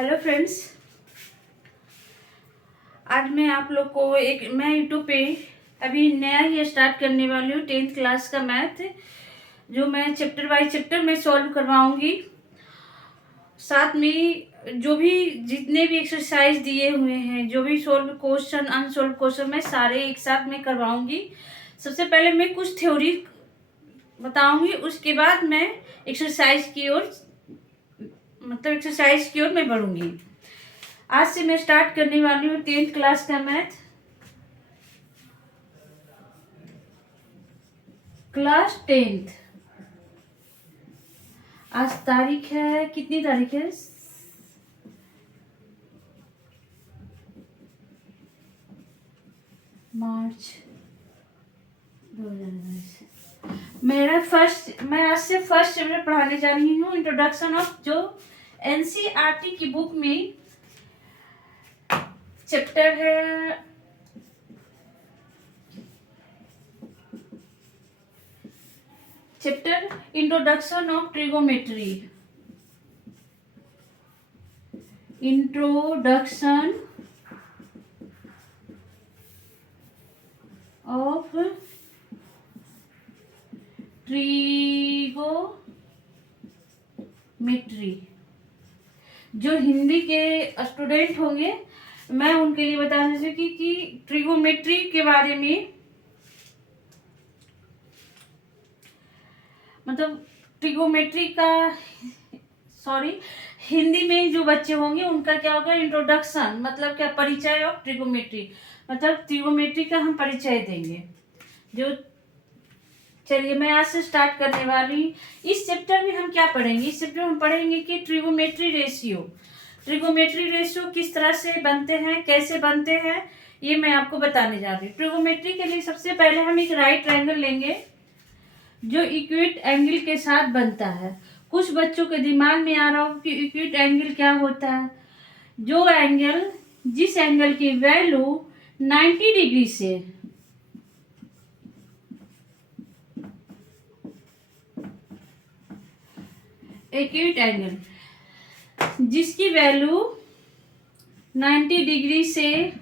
Hello friends, आज मैं आप लोग को मैं यूट्यूब पे अभी नया ही स्टार्ट करने वाली हूँ 10th क्लास का मैथ, जो मैं चैप्टर बाय चैप्टर में सॉल्व करवाऊंगी। साथ में जो भी जितने भी एक्सरसाइज दिए हुए हैं, जो भी सॉल्व क्वेश्चन अनसॉल्व क्वेश्चन, मैं सारे एक साथ में करवाऊंगी। सबसे पहले मैं कुछ थ्योरी बताऊंगी, उसके बाद मैं एक्सरसाइज की ओर मैं बढ़ूंगी। आज से मैं स्टार्ट करने वाली हूँ 10th क्लास का मैथ, क्लास 10th। आज तारीख है, कितनी तारीख है? मार्च 2022। मैं आज से फर्स्ट चैप्टर पढ़ाने जा रही हूँ, इंट्रोडक्शन ऑफ, जो एनसीईआरटी की बुक में चैप्टर है introduction of trigonometry. Introduction of trigonometry. जो हिंदी के स्टूडेंट होंगे, मैं उनके लिए बताना चाहूँगी कि ट्रिगोमेट्री के बारे में, मतलब ट्रिगोमेट्री का हिंदी में जो बच्चे होंगे उनका क्या होगा, इंट्रोडक्शन, मतलब क्या, परिचय ऑफ ट्रिगोमेट्री, मतलब ट्रिगोमेट्री का हम परिचय देंगे। जो चलिए मैं आज से स्टार्ट करने वाली। इस चैप्टर में हम क्या पढ़ेंगे? इस चैप्टर में हम पढ़ेंगे कि ट्रिगोमेट्री रेशियो किस तरह से बनते हैं, कैसे बनते हैं, ये मैं आपको बताने जा रही हूँ। ट्रिगोमेट्री के लिए सबसे पहले हम एक राइट ट्रायंगल लेंगे जो इक्विट एंगल के साथ बनता है। कुछ बच्चों के दिमाग में आ रहा हो कि इक्विट एंगल क्या होता है। जिस एंगल की वैल्यू 90 डिग्री से एक्यूट एंगल जिसकी वैल्यू 90 डिग्री से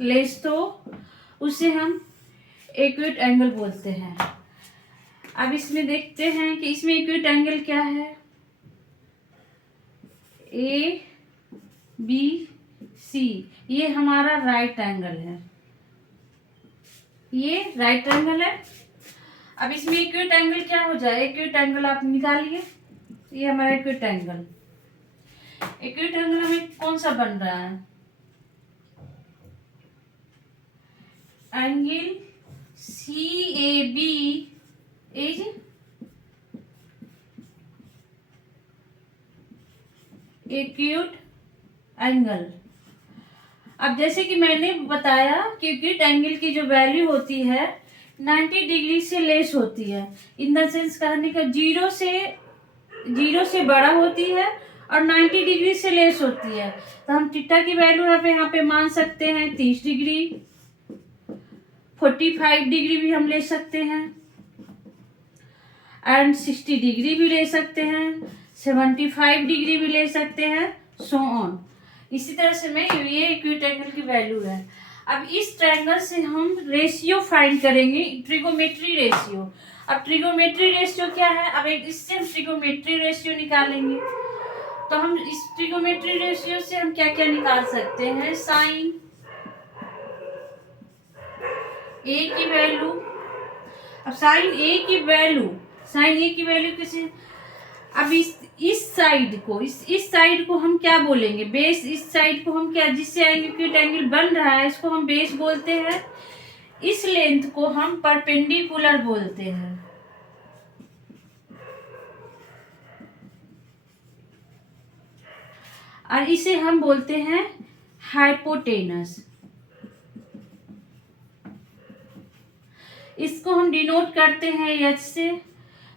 लेस, तो उसे हम एक्यूट एंगल बोलते हैं। अब इसमें देखते हैं कि इसमें एक्यूट एंगल क्या है। ए बी सी, ये हमारा राइट एंगल है, ये राइट एंगल है। अब इसमें एक्यूट एंगल क्या हो जाए, एक्यूट एंगल आप निकालिए। ये हमारा एक्यूट एंगल हमें कौन सा बन रहा है? Angle CAB is acute angle. अब जैसे कि मैंने बताया कि एक्यूट एंगल की जो वैल्यू होती है 90 डिग्री से लेस होती है। इन द सेंस कहने का जीरो से बड़ा होती है और 90 डिग्री से लेस होती है। तो हम थीटा की वैल्यू यहाँ पे मान सकते हैं 30 डिग्री, 45 डिग्री भी हम ले सकते हैं, एंड 60 डिग्री भी ले सकते हैं, 75 डिग्री भी ले सकते हैं, सो ऑन। इसी तरह से ये एक्यूट एंगल की वैल्यू है। अब इस ट्रायंगल से हम रेशियो फाइंड करेंगे, ट्रिगोमेट्री रेशियो। अब ट्रिगोमेट्री रेशियो क्या है? अब इससे हम ट्रिगोमेट्री रेशियो निकालेंगे। तो हम इस ट्रिगोमेट्री रेशियो से हम क्या क्या निकाल सकते हैं? साइन ए की वैल्यू। अब साइन ए की वैल्यू किसी, अब इस साइड को हम क्या बोलेंगे? बेस। इस साइड को हम क्या, जिससे एक्यूट एंगल बन रहा है, इसको हम बेस बोलते हैं। इस लेंथ को हम परपेंडिकुलर बोलते हैं। और इसे हम बोलते हैं हाइपोटेनस। इसको हम डिनोट करते हैं H से।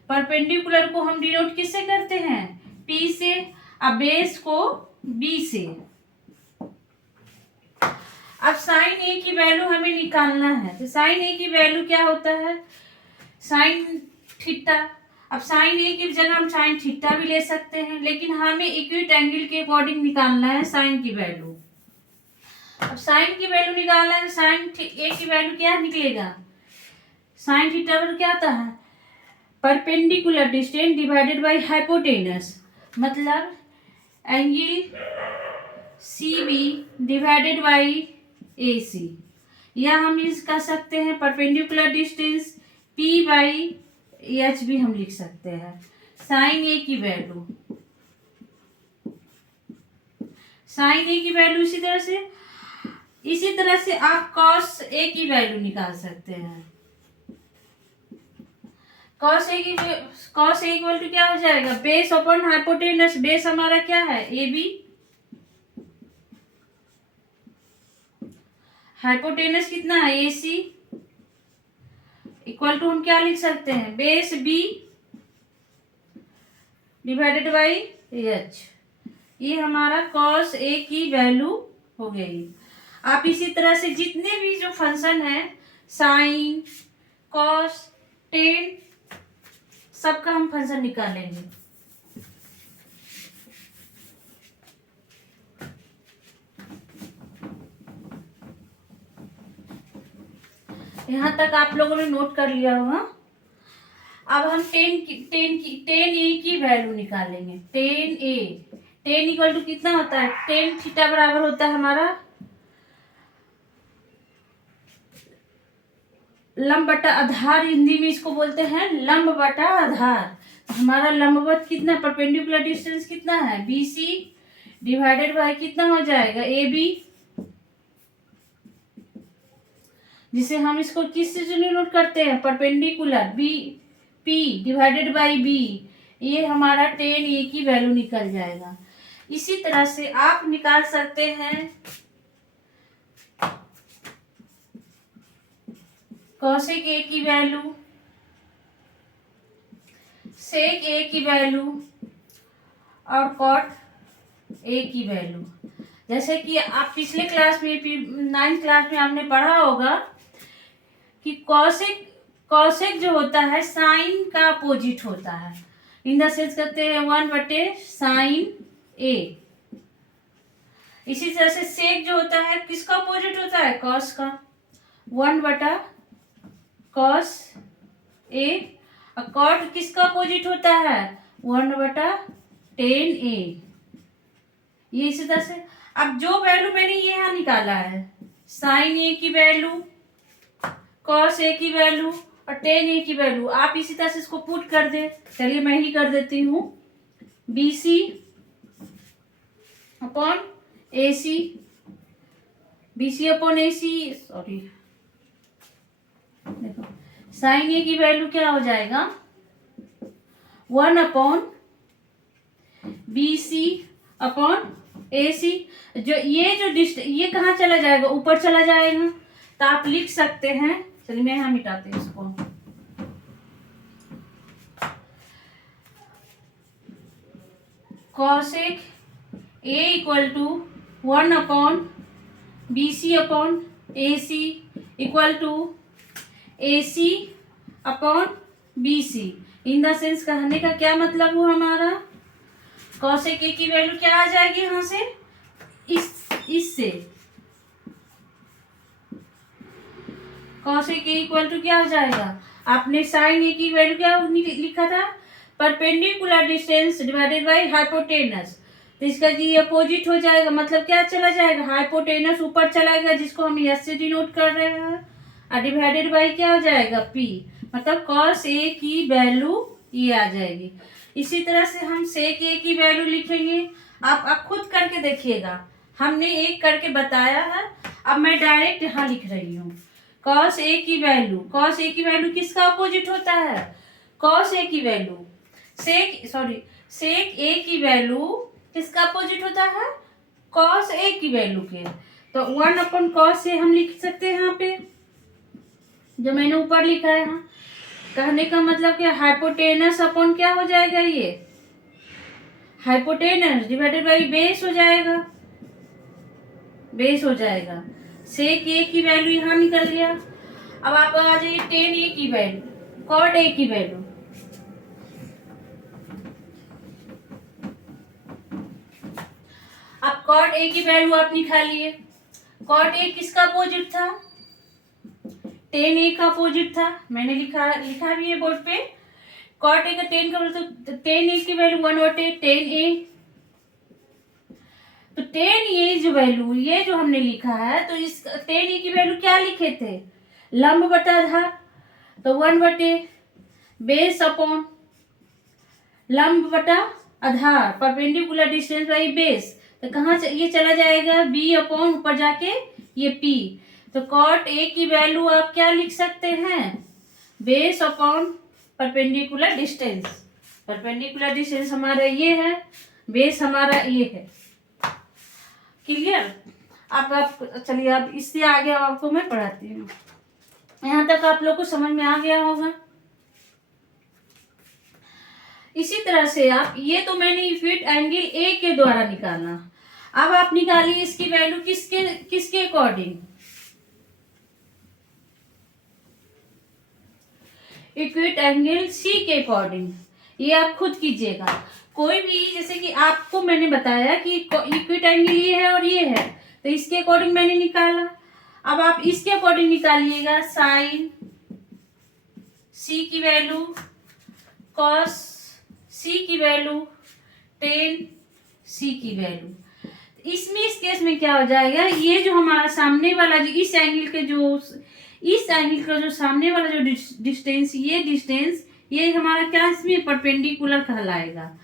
परपेंडिकुलर को हम डिनोट किससे करते हैं? P से। अब बेस को B से। अब साइन ए की वैल्यू हमें निकालना है। तो साइन ए की वैल्यू क्या होता है? Sine theta. अब साइन ए की जगह हम साइन थीटा भी ले सकते हैं, लेकिन हमें इक्विट एंगल के अकॉर्डिंग निकालना है साइन की वैल्यू। अब साइन की वैल्यू निकालना है, साइन ए की वैल्यू क्या निकलेगा, साइन थीटा पर क्या आता है, perpendicular distance divided by hypotenuse, मतलब angle C B divided by A C, या हम इस कर सकते हैं perpendicular distance P by H भी हम लिख सकते हैं। साइन ए की वैल्यू, साइन ए की वैल्यू इसी तरह से आप कॉस ए की वैल्यू निकाल सकते हैं। कॉस ए की वैल्यू क्या हो जाएगा, बेस अपॉन हाइपोटेनस, बेस हमारा क्या है ए बी, हाइपोटेनस कितना है ए सी, इक्वल टू हम क्या लिख सकते हैं, base B divided by H. ये हमारा कॉस ए की वैल्यू हो गई। आप इसी तरह से जितने भी जो फंक्शन है, साइन, कॉस, टेन, सबका हम फंक्शन निकालेंगे। यहाँ तक आप लोगों ने नोट कर लिया होगा। अब हम टेन ए की वैल्यू निकालेंगे। टेन इक्वल टू कितना होता है, टेन थीटा बराबर होता है हमारा लंब बटा आधार, हिंदी में इसको बोलते हैं लंब बटा आधार। हमारा लंबवत कितना, परपेंडिकुलर डिस्टेंस कितना है बी सी डिवाइडेड बाय कितना हो जाएगा ए बी, जिसे हम इसको किस से डिनोट करते हैं, perpendicular B P divided by B. ये हमारा टेन ए की वैल्यू निकल जाएगा। इसी तरह से आप निकाल सकते हैं कॉसेक ए की वैल्यू, सेक ए की वैल्यू और कॉट ए की वैल्यू। जैसे कि आप पिछले क्लास में 9th क्लास में आपने पढ़ा होगा कि कॉसेक जो होता है साइन का अपोजिट होता है। इन द सेंस करते हैं 1/sin ए। इसी तरह से सेक जो होता है किसका अपोजिट होता है, कॉस का, 1/cos ए। और कॉट किसका अपोजिट होता है, 1/tan ए। ये इसी तरह से अब जो वैल्यू मैंने ये यहाँ निकाला है, साइन ए की वैल्यू, कॉस ए की वैल्यू और टेन ए की वैल्यू, आप इसी तरह से इसको पुट कर दे। चलिए मैं ही कर देती हूँ, B C upon A C, B C upon A C, sorry देखो, साइन ए की वैल्यू क्या हो जाएगा, 1/BC अपॉन ए सी। ये कहाँ चला जाएगा, ऊपर चला जाएगा, तो आप लिख सकते हैं, चलिए मैं यहाँ मिटाते हैं इसको, cosec A equal to 1/BC upon A C equal to AC upon BC। In the sense कहने का क्या मतलब हुआ हमारा, कॉसेक ए की वैल्यू क्या आ जाएगी यहाँ से, इससे कॉसेक ए इक्वल टू क्या हो जाएगा, आपने साइन ए की वैल्यू क्या लिखा था, perpendicular distance divided by hypotenuse. तो इसका जी अपोजिट हो जाएगा, मतलब क्या चला जाएगा, हाइपोटेनस ऊपर चलाएगा, जिसको हम एस से डिनोट कर रहे हैं, और डिवाइडेड बाई क्या हो जाएगा पी, मतलब कॉस ए की वैल्यू ये आ जाएगी। इसी तरह से हम सेक ए की वैल्यू लिखेंगे। आप खुद करके देखिएगा, हमने एक करके बताया है, अब मैं डायरेक्ट यहाँ लिख रही हूँ। कॉस ए की वैल्यू किसका अपोजिट होता है, कॉस ए की वैल्यू, सेक ए की वैल्यू किसका अपोजिट होता है, कॉस ए की वैल्यू के। तो 1/cos ए हम लिख सकते हैं यहाँ पे, जो मैंने ऊपर लिखा है यहाँ। कहने का मतलब क्या, हाइपोटेनस अपॉन क्या हो जाएगा, ये हाइपोटेनस डिवाइडेड बाई बेस हो जाएगा। सेक ए की वैल्यू यहाँ निकल गया। अब आप आ जाइए टेन ए की वैल्यू, कॉट ए की वैल्यू। अब कॉट ए की वैल्यू आप निकालिए। कॉट ए किसका अपोजिट था? टेन ए का अपोजिट था। मैंने लिखा भी है बोर्ड पे। कॉट ए का टेन का मतलब टेन ए की वैल्यू 1/10 ए। तो 10 ए जो वैल्यू ये जो हमने लिखा है, तो इस 10 ए की वैल्यू क्या लिखे थे? लंब बटा आधार। तो 1/बेस अपॉन लंब बटा आधार, परपेंडिकुलर डिस्टेंस बाई बेस। तो कहाँ ये चला जाएगा? बी अपॉन ऊपर जाके ये पी। तो कॉट ए की वैल्यू आप क्या लिख सकते हैं? Base upon perpendicular distance. Perpendicular distance हमारा ये है, बेस हमारा ये है। क्लियर? अब आप चलिए, अब इससे आगे आपको मैं पढ़ाती हूँ। यहाँ तक आप लोग को समझ में आ गया होगा। इसी तरह से आप ये तो मैंने एक्यूट एंगल ए के द्वारा निकालना। अब आप निकालिए इसकी वैल्यू किसके अकॉर्डिंग? एक्यूट एंगल सी के अकॉर्डिंग। ये आप खुद कीजिएगा। कोई भी, जैसे कि आपको मैंने बताया कि एक्यूट एंगल ये है और ये है, तो इसके अकॉर्डिंग मैंने निकाला। अब आप इसके अकॉर्डिंग निकालिएगा। साइन सी की वैल्यू, कॉस सी की वैल्यू, टेन सी की वैल्यू। इसमें इस केस में क्या हो जाएगा? ये जो हमारा सामने वाला जो इस एंगल का जो सामने वाला जो डिस्टेंस, ये डिस्टेंस ये हमारा क्या इसमें परपेंडिकुलर कहलाएगा।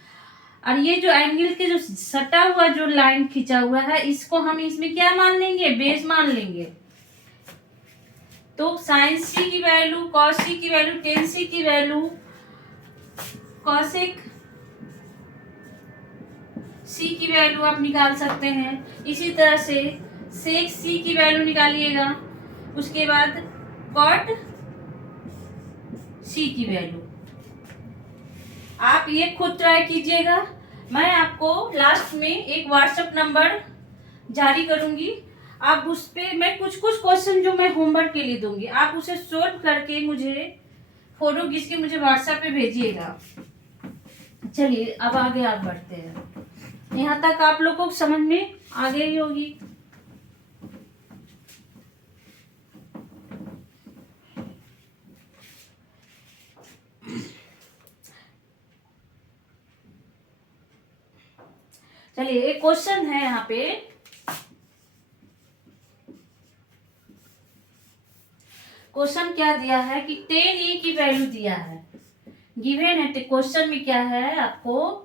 और ये जो एंगल के जो सटा हुआ जो लाइन खींचा हुआ है, इसको हम इसमें क्या मान लेंगे? बेस मान लेंगे। तो साइन सी की वैल्यू, कॉस सी की वैल्यू, टेन सी की वैल्यू, कॉसेक सी की वैल्यू आप निकाल सकते हैं। इसी तरह से सेक सी की वैल्यू निकालिएगा। उसके बाद कॉट सी की वैल्यू। आप ये खुद ट्राई कीजिएगा। मैं आपको लास्ट में एक व्हाट्सएप नंबर जारी करूंगी। आप उस पे मैं कुछ क्वेश्चन जो मैं होमवर्क के लिए दूंगी, आप उसे सोल्व करके मुझे फोटो खींच के मुझे व्हाट्सएप पे भेजिएगा। चलिए अब आगे आप बढ़ते हैं। यहाँ तक आप लोगों को समझ में आ गई होगी। चलिए एक क्वेश्चन है यहाँ पे। क्वेश्चन क्या दिया है कि 10 की वैल्यू दिया है, गिवन है। क्वेश्चन में क्या है आपको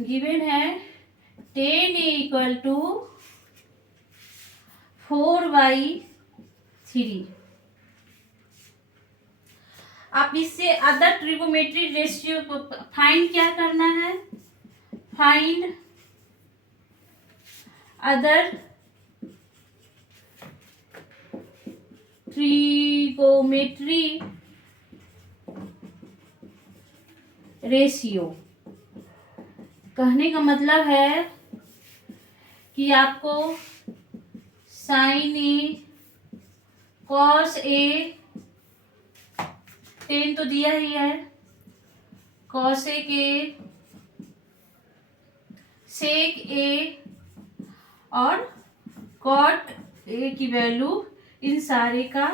गिवन है? 10 = 4/3। आप इससे अदर ट्रिगोमेट्री रेशियो को फाइंड क्या करना है? Find other trigonometry ratio. कहने का मतलब है कि आपको साइन ए, कॉस ए, 10 तो दिया ही है, कॉसेक ए, सेक ए और कॉट ए की वैल्यू, इन सारे का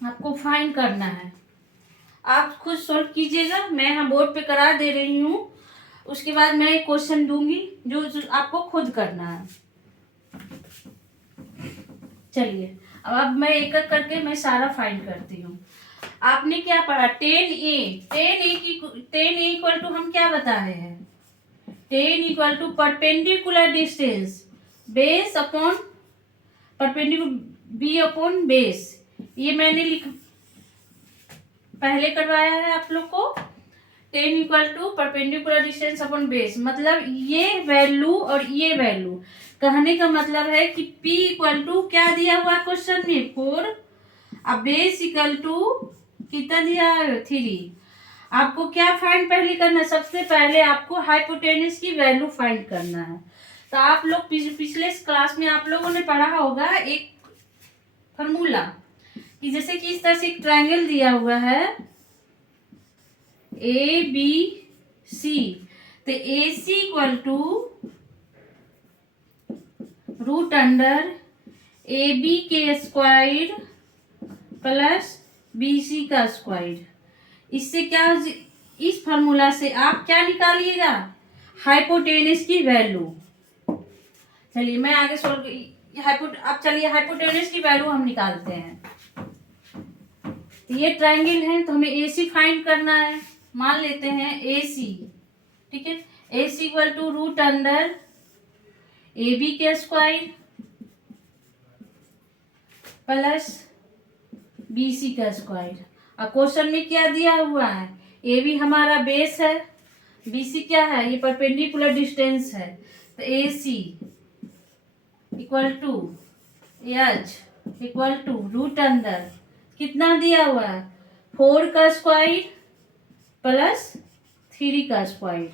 आपको फाइंड करना है। आप खुद सॉल्व कीजिएगा, मैं यहाँ बोर्ड पे करा दे रही हूँ। उसके बाद मैं एक क्वेश्चन दूंगी जो आपको खुद करना है। चलिए अब मैं एक एक करके मैं सारा फाइंड करती हूँ। आपने क्या पढ़ा? 10 इक्वल टू हम क्या बता रहे हैं? 10 = perpendicular distance base upon perpendicular B upon base. ये मैंने पहले करवाया है आप लोग को। 10 = परपेंडिकुलर डिस्टेंस अपॉन बेस, मतलब ये वैल्यू और ये वैल्यू। कहने का मतलब है कि P = क्या दिया हुआ क्वेश्चन में? 4। अब बेस = कितना दिया है? 3। आपको क्या फाइंड पहले करना है? सबसे पहले आपको हाइपोटेनस की वैल्यू फाइंड करना है। तो आप लोग पिछले क्लास में आप लोगों ने पढ़ा होगा एक फॉर्मूला कि जैसे कि इस तरह से एक ट्रायंगल दिया हुआ है ABC, तो AC equal to root under AB के स्क्वायर प्लस BC का स्क्वायर। इससे क्या, इस फॉर्मूला से आप क्या निकालिएगा, हाइपोटेनस की वैल्यू। चलिए मैं आगे सोल्व, अब चलिए हाइपोटेनस की वैल्यू हम निकालते हैं। ये ट्रायंगल है तो हमें AC फाइंड करना है। मान लेते हैं AC, ठीक है, AC equal to root under AB के स्क्वायर प्लस BC का स्क्वायर। अब क्वेश्चन में क्या दिया हुआ है, AB हमारा बेस है, BC क्या है, ये परपेंडिकुलर डिस्टेंस है। तो AC equal to H equal to root under कितना दिया हुआ है, 4 का स्क्वायर प्लस 3 का स्क्वायर।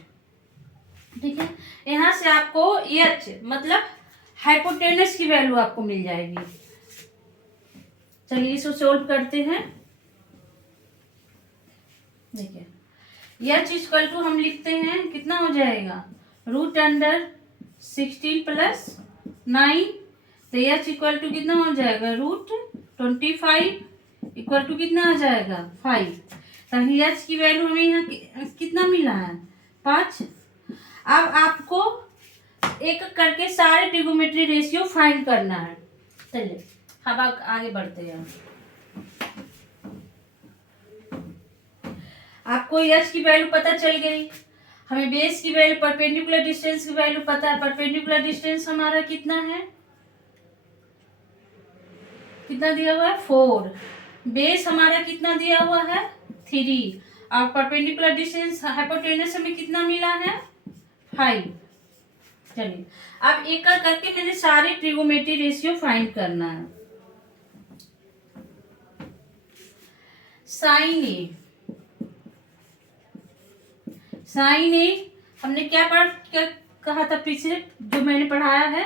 ठीक है, यहाँ से आपको H मतलब हाइपोटेनस की वैल्यू आपको मिल जाएगी। चलिए इसको सोल्व करते हैं। देखिए H इक्वल टू हम लिखते हैं, कितना हो जाएगा, रूट अंडर 16 प्लस 9। तो H इक्वल टू कितना हो जाएगा, रूट 25 इक्वल टू कितना आ जाएगा, 5। तो H की वैल्यू हमें यहाँ कितना मिला है, 5। अब आपको एक करके सारे ट्रिगोमेट्री रेशियो फाइंड करना है। चलिए अब आप आगे बढ़ते हैं। आपको H की वैल्यू पता चल गई, हमें बेस की वैल्यू, परपेंडिकुलर डिस्टेंस की वैल्यू पता है। परपेंडिकुलर डिस्टेंस हमारा कितना है, कितना दिया हुआ है, 4। बेस हमारा कितना दिया हुआ है, 3। और परपेंडिकुलर डिस्टेंस हाइपोटेनस हमें कितना मिला है, 5। चलिए अब एक करके मैंने सारे ट्रिगोमेट्री रेशियो फाइंड करना है। साइन ए हमने क्या कहा था पीछे, जो मैंने पढ़ाया है,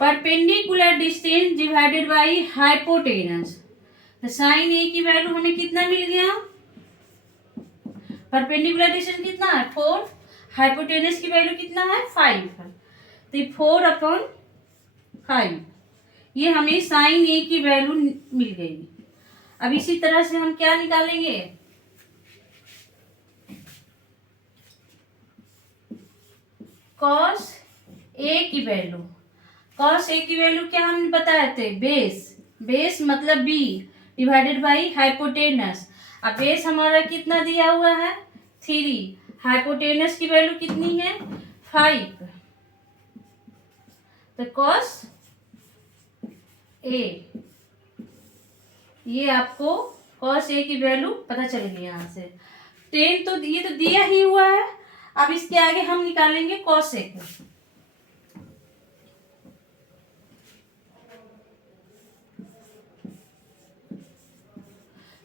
perpendicular distance divided by hypotenuse. तो साइन ए की वैल्यू हमें कितना मिल गया, परपेंडिकुलर डिस्टेंस कितना है, 4, हाइपोटेनस की वैल्यू कितना है, 5 है। तो 4/5 ये हमें साइन ए की वैल्यू मिल गई। अब इसी तरह से हम क्या निकालेंगे, कॉस ए की वैल्यू। कॉस ए की वैल्यू क्या हमने बताए थे, बेस मतलब B डिवाइडेड बाई हाइपोटेनस। अब बेस हमारा कितना दिया हुआ है, 3, हाइपोटेनस की वैल्यू कितनी है, 5। तो कॉस ए, ये आपको कॉस ए की वैल्यू पता चलेगी। यहाँ से 10 तो ये तो दिया ही हुआ है। अब इसके आगे हम निकालेंगे कॉसेक।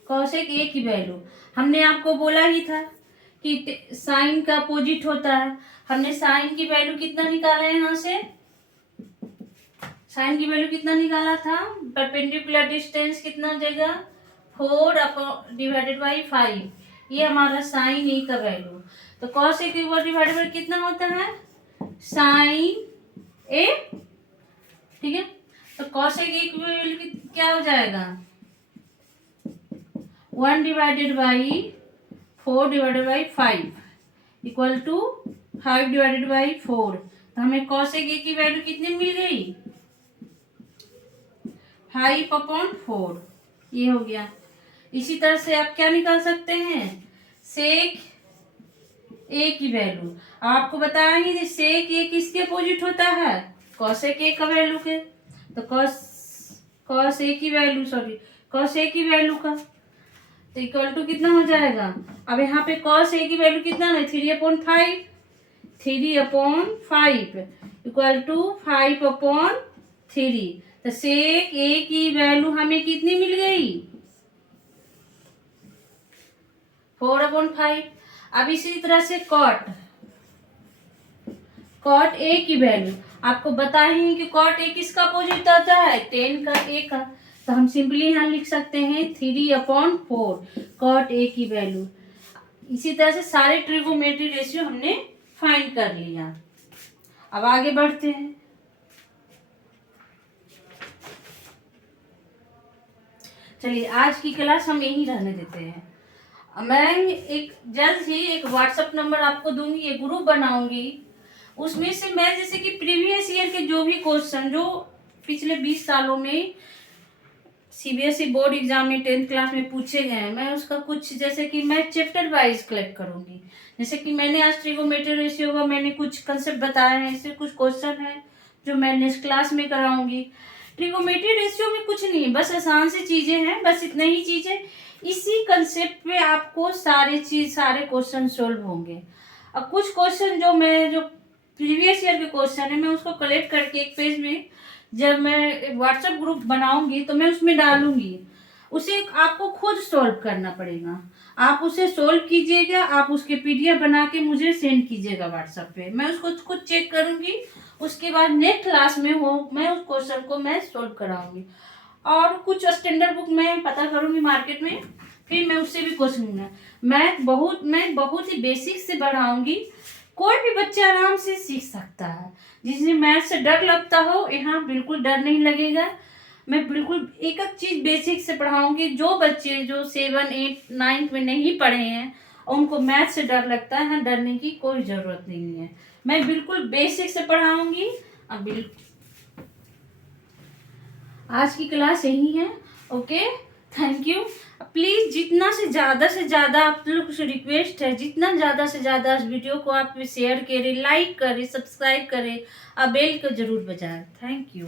कॉसेक ए की वैल्यू हमने आपको बोला ही था कि साइन का अपोजिट होता है। हमने साइन की वैल्यू कितना निकाला है, यहाँ से साइन की वैल्यू कितना निकाला था, परपेंडिकुलर डिस्टेंस कितना हो जाएगा, 4 डिवाइडेड बाई 5। ये हमारा साइन ए का वैल्यू। तो कॉस ए के ऊपर डिवाइडेड बाई कितना होता है, साइन ए। ठीक है, तो कॉस ए की वैल्यू क्या हो जाएगा, 1 divided by 4 divided by 5 equal to 5 divided by 4। तो हमें कॉस ए की वैल्यू कितनी मिल गई, 5/4। ये हो गया। इसी तरह से आप क्या निकाल सकते हैं, सेक ए की वैल्यू। आपको बताएंगे सेक ए किसके अपोजिट होता है, कॉसेक ए का वैल्यू के। तो कॉस ए की वैल्यू, कॉस ए की वैल्यू का, तो इक्वल टू कितना हो जाएगा। अब यहाँ पे कॉस ए की वैल्यू कितना है, 3/5। 3/5 इक्वल टू 5/3। तो सेक ए की वैल्यू हमें कितनी मिल गई, 4/5। अब इसी तरह से कॉट ए की वैल्यू आपको बताएंगे कि कॉट ए किसका अपोजिट आता है, tan का ए का। तो हम सिंपली यहाँ लिख सकते हैं 3/4 कॉट ए की वैल्यू। इसी तरह से सारे ट्रिगोमेट्री रेशियो हमने फाइंड कर लिया। अब आगे बढ़ते हैं। चलिए आज की क्लास हम यहीं रहने देते हैं। मैं एक जल्द ही एक व्हाट्सएप नंबर आपको दूंगी, एक ग्रुप बनाऊंगी। उसमें से मैं जैसे कि प्रीवियस ईयर के जो भी क्वेश्चन जो पिछले 20 सालों में सीबीएसई बोर्ड एग्जाम में 10th क्लास में पूछे गए हैं, मैं उसका कुछ जैसे कि मैं चैप्टर वाइज कलेक्ट करूंगी। जैसे कि मैंने आज ट्रिगोनोमेट्री रेशियो का मैंने कुछ कंसेप्ट बताए हैं, इससे कुछ क्वेश्चन है जो मैं नेक्स्ट क्लास में कराऊंगी। ट्रिगोनोमेट्री रेशियो में कुछ नहीं, बस आसान सी चीजें हैं, बस इतना ही चीजें। इसी कंसेप्ट पे आपको सारे क्वेश्चन सोल्व होंगे। अब कुछ क्वेश्चन जो प्रीवियस ईयर के क्वेश्चन है, मैं उसको कलेक्ट करके एक पेज में जब मैं व्हाट्सएप ग्रुप बनाऊंगी तो मैं उसमें डालूंगी। उसे आपको खुद सॉल्व करना पड़ेगा। आप उसे सॉल्व कीजिएगा, आप उसके पीडीएफ बना के मुझे सेंड कीजिएगा व्हाट्सएप पे, मैं उसको खुद चेक करूंगी। उसके बाद नेक्स्ट क्लास में मैं उस क्वेश्चन को मैं सॉल्व कराऊंगी। और कुछ स्टैंडर्ड बुक में पता करूंगी मार्केट में, फिर मैं उससे भी क्वेश्चन मैं बहुत ही बेसिक से बढ़ाऊंगी। कोई भी बच्चा आराम से सीख सकता है। जिसने मैथ से डर लगता हो, यहाँ बिल्कुल डर नहीं लगेगा। मैं बिल्कुल एक एक चीज बेसिक से पढ़ाऊंगी। जो बच्चे जो 7, 8, 9 में नहीं पढ़े हैं और उनको मैथ से डर लगता है, डरने की कोई जरूरत नहीं है। मैं बिल्कुल बेसिक से पढ़ाऊंगी। अब आज की क्लास यही है। Okay, thank you. प्लीज़ जितना से ज़्यादा आप लोग से रिक्वेस्ट है, जितना ज़्यादा से ज़्यादा इस वीडियो को आप शेयर करें, लाइक करें, सब्सक्राइब करें और बेल को जरूर बजाएं। Thank you.